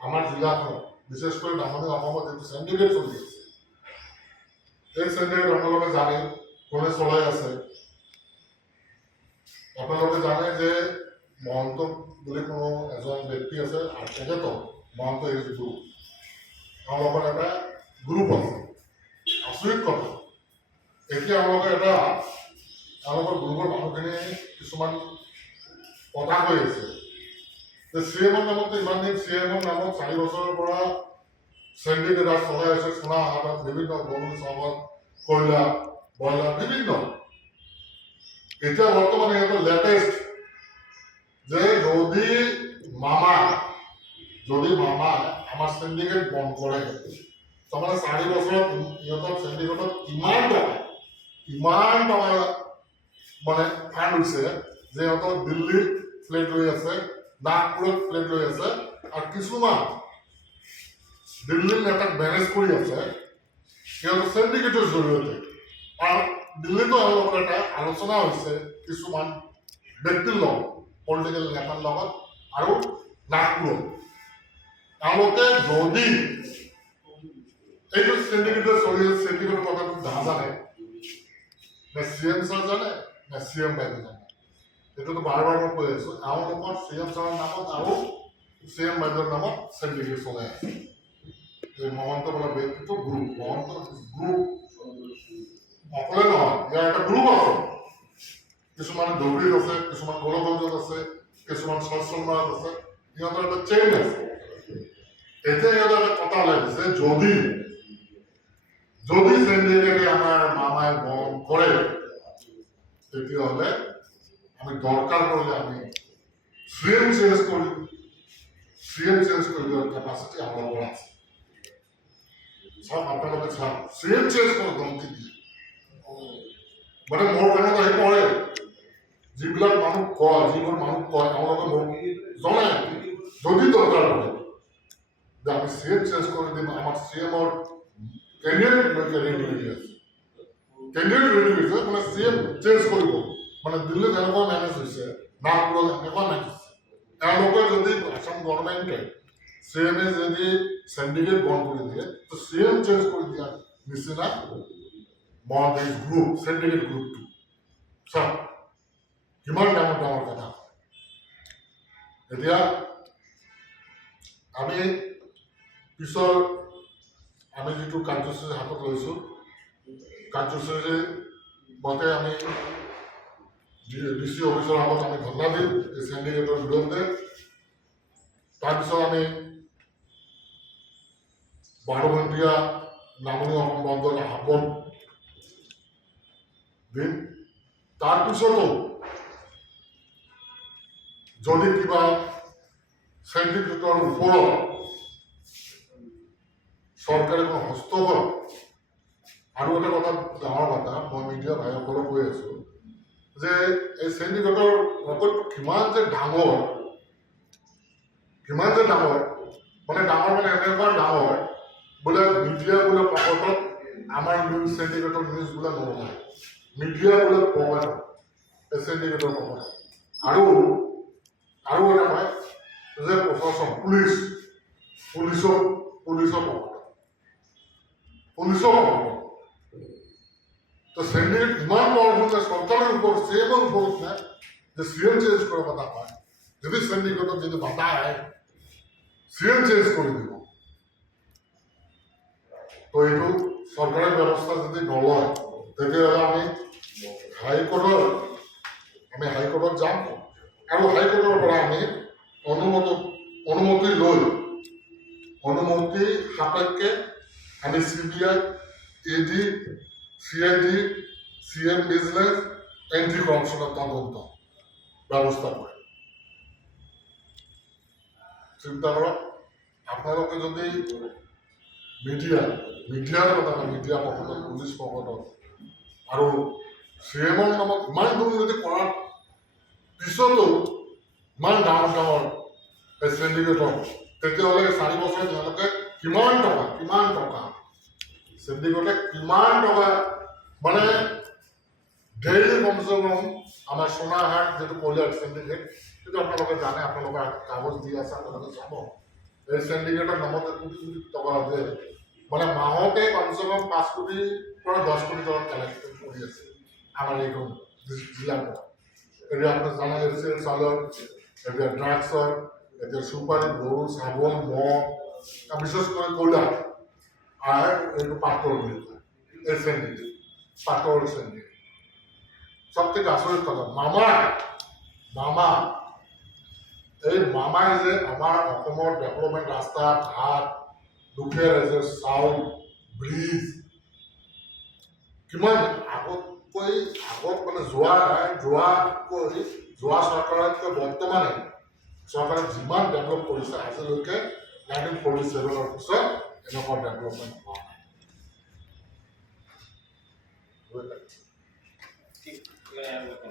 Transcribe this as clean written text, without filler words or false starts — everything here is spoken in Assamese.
আমাৰ জিলাখনত বিশেষ কৰি নামনি অসমত যিটো চেণ্ডিকেট চলি আছে, এই চেণ্ডিকেট আপোনালোকে জানে কোনে চলাই আছে। আপোনালোকে জানে যে মহন্ত বুলি কোনো এজন ব্যক্তি আছে আৰু তেখেতক মহন্ত এই গ্ৰুপ, তেওঁলোকৰ এটা গ্ৰুপ আছে। আচৰিত কথা, এতিয়া তেওঁলোকৰ গ্ৰুপৰ মানুহখিনি কিছুমান কথা কৈ আছে যে CMৰ নামত ইমান দিন CMৰ নামত 4 বছৰৰ পৰা চেণ্ডিকেট চলাই আছে সোণাহাটত, বিভিন্ন গৰু চহৰত, কয়লা বয়লা বিভিন্ন। এতিয়া বৰ্তমান সিহঁতৰ লেটেষ্ট যে যদি মামা আমাৰ চেণ্ডিকেট বন্ধ কৰে, তাৰমানে 4 বছৰত সিহঁতৰ চেণ্ডিকেটত ইমান টকা মানে ফাণ্ড হৈছে যে সিহঁতৰ দিল্লীত ফ্লেট লৈ আছে, নাগপুৰত ফ্লেট লৈ আছে, আৰু কিছুমান দিল্লীৰ নেতাক মেনেজ কৰি আছে সিহঁতৰ চেণ্ডিকেটৰ জৰিয়তে। আৰু দিল্লীতো তেওঁলোকৰ এটা আলোচনা হৈছে কিছুমান ব্যক্তিৰ লগত, পলিটিকেল নেতাৰ লগত, আৰু নাগপুৰত তেওঁলোকে যদি এইটো চেণ্ডিকেটৰ চলি আছে, চেণ্ডিকেটৰ কথাটো নাজানে, নে CM ছাৰ জানে নে CM বাইদেউ জানে। এইটোতো বাৰ মই কৈ আছো, তেওঁলোকৰ CM ছাৰৰ নামত আৰু CM বাইদেউৰ নামত চেণ্ডিকেট চলাই আছে। এই মহন্ত বোলা ব্যক্তিটো গ্ৰুপ, মহন্ত গ্ৰুপ অকলে নহয়, ইয়াৰ এটা গ্ৰুপ আছে। কিছুমান ধুবুৰীত আছে, কিছুমান গোলগঞ্জত আছে, কিছুমান চৰচলমাৰত আছে, সিহঁতৰ এটা চেইন আছে। এতিয়া সিহঁতে এটা কথা লাগিছে, যদি চেণ্ডিকেটে আমাৰ মামাই বন্ধ কৰে, তেতিয়াহ'লে আমি দৰকাৰ কৰিলে আমি CM চেঞ্জ কৰি দিয়াৰ কেপাচিটি আমাৰ আছে। চাওক আপোনালোকে চাওক, CM চেঞ্জ কৰি ধমকি দিয়ে, মানে মোৰ কামত আহি পৰে। যিবোৰ মানুহ কয় তেওঁলোকে মোক জনায় যদি দৰকাৰ পৰে যে আমি CM চেঞ্জ কৰি দিম। আমাৰ CMৰ কেণ্ডিডেট ৰেডি হৈ আছে, মানে CM চেঞ্জ কৰিব, মানে দিল্লীত এনেকুৱা মেনেজ হৈছে, নাগপুৰত এনেকুৱা মেনেজ হৈছে। তেওঁলোকে যদি আসাম গভৰ্ণমেণ্টে CMে যদি চেণ্ডিকেট বন্ধ কৰি দিয়ে, তো CM চেঞ্জ কৰি দিয়াৰ নিচিনা মহাদেশ গ্ৰুপ, চেণ্ডিকেট গ্ৰুপটো চাওক কিমান ডাঙৰ কথা। এতিয়া আমি পিছৰ আমি যিটো কাৰ্যসূচী হাতত লৈছোঁ, কাৰ্যসূচী মতে আমি DC অফিচৰ আগত আমি ধৰ্ণা দিম এই চেণ্ডিকেটৰ বিৰুদ্ধে। তাৰপিছত আমি 12 ঘণ্টীয়া নামনি অসম বন্ধৰ আহ্বান দিম। তাৰপিছতো যদি কিবা চেণ্ডিকেটৰ ওপৰত চৰকাৰে কোনো হস্তক্ষেপ, আৰু এটা কথা ডাঙৰ কথা মই মিডিয়া ভাইসকলক কৈ আছো যে এই চেণ্ডিকেটৰ প্ৰকল্প কিমান যে ডাঙৰ, মানে ডাঙৰ মানে এনেকুৱা ডাঙৰ বোলে মিডিয়া বোলে প্ৰকল্পত আমাৰ নিউজ চেণ্ডিকেটৰ নিউজ বোলে নলগায়, মিডিয়া বোলে প্ৰকল্প এই চেণ্ডিকেটৰ প্ৰকল্প। আৰু এটা হয় যে প্ৰশাসন পুলিচৰ তো চেণ্ডিকেট ইমান পাৱাৰফুল যে চৰকাৰৰ ওপৰত CMৰ ওপৰত নাই যে CM চেঞ্জ কৰাৰ কথা কয়। যদি চেণ্ডিকেটত যদি বাধা আহে CM চেঞ্জ কৰি দিব। তো এইটো চৰকাৰৰ ব্যৱস্থা যদি নলয়, তেতিয়াহ'লে আমি হাইকোৰ্টত যাম, আৰু হাইকোৰ্টৰ পৰা আমি অনুমতি সাপেক্ষে আমি CBI, ED, CID, CM business, anti কৰাপশ্যনৰ তদন্ত ব্যৱস্থা কৰে। চিন্তা কৰক, আপোনালোকে যদি মিডিয়াৰ কথা মিডিয়া প্ৰশাসন, পুলিচ প্ৰশাসন আৰু CMৰ নামত ইমান দুৰ্নীতি কৰাৰ পিছতো ইমান ডাঙৰ এই চেণ্ডিকেটৰ, তেতিয়াহ'লে 4 বছৰত তেওঁলোকে কিমান টকা চেণ্ডিকেটে কিমান টকা, মানে ডেইলি কমচে কম আমাৰ সোণাহাট যিটো কয়লাৰ চেণ্ডিকেট, সেইটো আপোনালোকে জানে, আপোনালোকে কাগজ দি আছে, আপোনালোকে চাব এই সিন্ডিকেটের নামতে কোটি কোটি টাকা দিয়ে মানে মাহতে কমসে কম 5 কোটির পৰা 10 কোটি টাকা কালেক্ট কৰি আছে আমাৰ এইখন জিলাৰ পৰা এতিয়া আপোনাৰ জানা এফচিএল চালৰ এতিয়া ড্ৰাগছৰ এতিয়া সুপাৰী গৰু ছাগল মহ বিশেষ করে কয়লা আর একটু পাথর এই সিন্ডিকেট পাথর সিন্ডিকেট সব থেকে আচরিত কথা মামা এই মামাই যে আমাৰ অসমৰ ডেভেলপমেণ্ট ৰাস্তা ঘাট দুখীয়া ৰাইজৰ চাউল ব্ৰিজ কিমান আগতকৈ মানে যোৱা চৰকাৰতকৈ বৰ্তমানে চৰকাৰে যিমান ডেভেলপ কৰিছে আজিলৈকে 1947 পিছত এনেকুৱা ডেভেলপমেণ্ট হোৱা নাই।